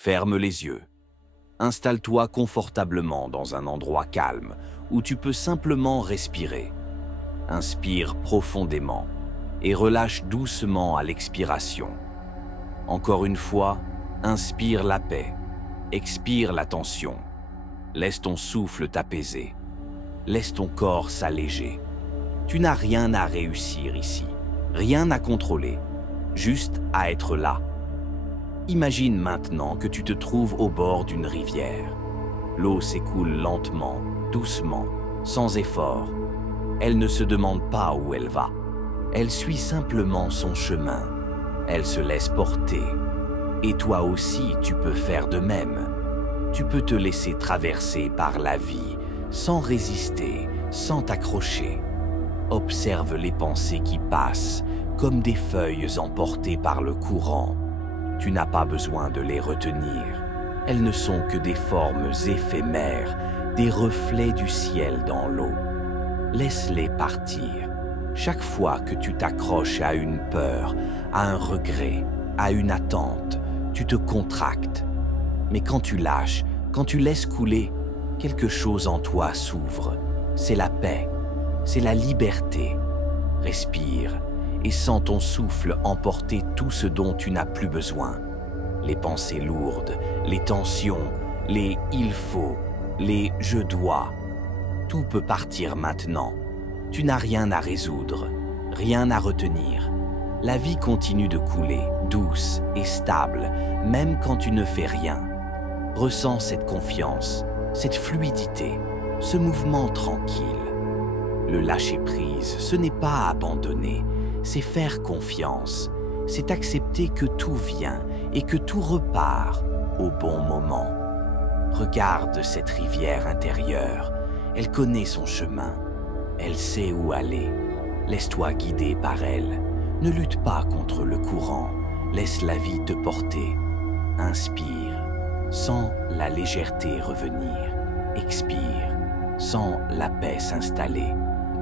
Ferme les yeux. Installe-toi confortablement dans un endroit calme où tu peux simplement respirer. Inspire profondément et relâche doucement à l'expiration. Encore une fois, inspire la paix, expire la tension. Laisse ton souffle t'apaiser. Laisse ton corps s'alléger. Tu n'as rien à réussir ici, rien à contrôler, juste à être là. Imagine maintenant que tu te trouves au bord d'une rivière. L'eau s'écoule lentement, doucement, sans effort. Elle ne se demande pas où elle va. Elle suit simplement son chemin. Elle se laisse porter. Et toi aussi, tu peux faire de même. Tu peux te laisser traverser par la vie, sans résister, sans t'accrocher. Observe les pensées qui passent, comme des feuilles emportées par le courant. Tu n'as pas besoin de les retenir. Elles ne sont que des formes éphémères, des reflets du ciel dans l'eau. Laisse-les partir. Chaque fois que tu t'accroches à une peur, à un regret, à une attente, tu te contractes. Mais quand tu lâches, quand tu laisses couler, quelque chose en toi s'ouvre. C'est la paix, c'est la liberté. Respire et sens ton souffle emporter tout ce dont tu n'as plus besoin. Les pensées lourdes, les tensions, les « il faut », les « je dois ». Tout peut partir maintenant. Tu n'as rien à résoudre, rien à retenir. La vie continue de couler, douce et stable, même quand tu ne fais rien. Ressens cette confiance, cette fluidité, ce mouvement tranquille. Le lâcher-prise, ce n'est pas abandonner, c'est faire confiance, c'est accepter que tout vient et que tout repart au bon moment. Regarde cette rivière intérieure, elle connaît son chemin, elle sait où aller. Laisse-toi guider par elle, ne lutte pas contre le courant, laisse la vie te porter. Inspire, sens la légèreté revenir, expire, sens la paix s'installer.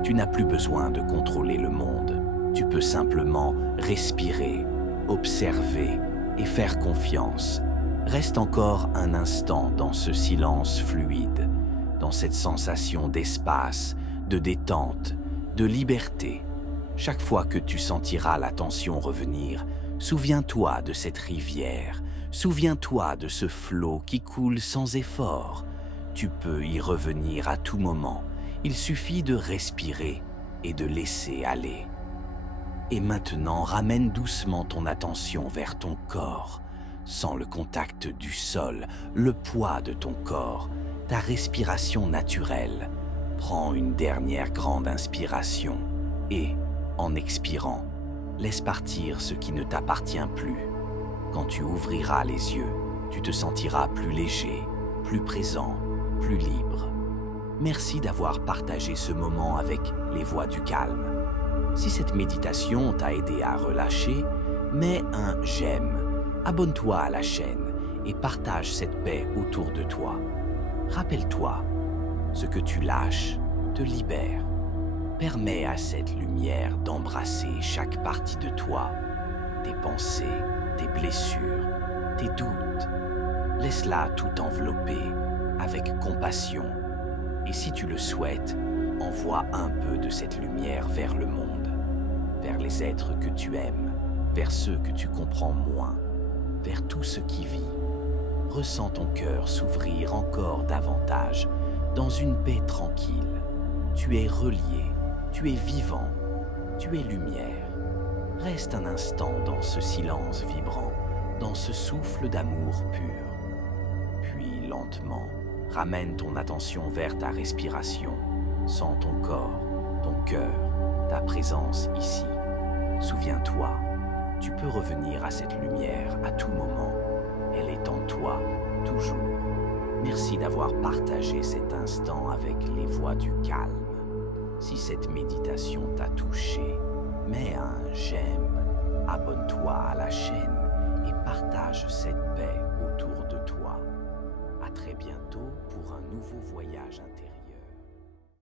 Tu n'as plus besoin de contrôler le monde. Tu peux simplement respirer, observer et faire confiance. Reste encore un instant dans ce silence fluide, dans cette sensation d'espace, de détente, de liberté. Chaque fois que tu sentiras la tension revenir, souviens-toi de cette rivière, souviens-toi de ce flot qui coule sans effort. Tu peux y revenir à tout moment. Il suffit de respirer et de laisser aller. Et maintenant, ramène doucement ton attention vers ton corps. Sens le contact du sol, le poids de ton corps, ta respiration naturelle. Prends une dernière grande inspiration et, en expirant, laisse partir ce qui ne t'appartient plus. Quand tu ouvriras les yeux, tu te sentiras plus léger, plus présent, plus libre. Merci d'avoir partagé ce moment avec les voix du calme. Si cette méditation t'a aidé à relâcher, mets un j'aime, abonne-toi à la chaîne et partage cette paix autour de toi. Rappelle-toi, ce que tu lâches te libère. Permets à cette lumière d'embrasser chaque partie de toi, tes pensées, tes blessures, tes doutes. Laisse-la tout envelopper avec compassion. Et si tu le souhaites, envoie un peu de cette lumière vers le monde, vers les êtres que tu aimes, vers ceux que tu comprends moins, vers tout ce qui vit. Ressens ton cœur s'ouvrir encore davantage dans une paix tranquille. Tu es relié, tu es vivant, tu es lumière. Reste un instant dans ce silence vibrant, dans ce souffle d'amour pur. Puis lentement, ramène ton attention vers ta respiration. Sens ton corps, ton cœur, ta présence ici. Souviens-toi, tu peux revenir à cette lumière à tout moment. Elle est en toi, toujours. Merci d'avoir partagé cet instant avec les voix du calme. Si cette méditation t'a touché, mets un j'aime, abonne-toi à la chaîne et partage cette paix autour de toi. À très bientôt pour un nouveau voyage intérieur.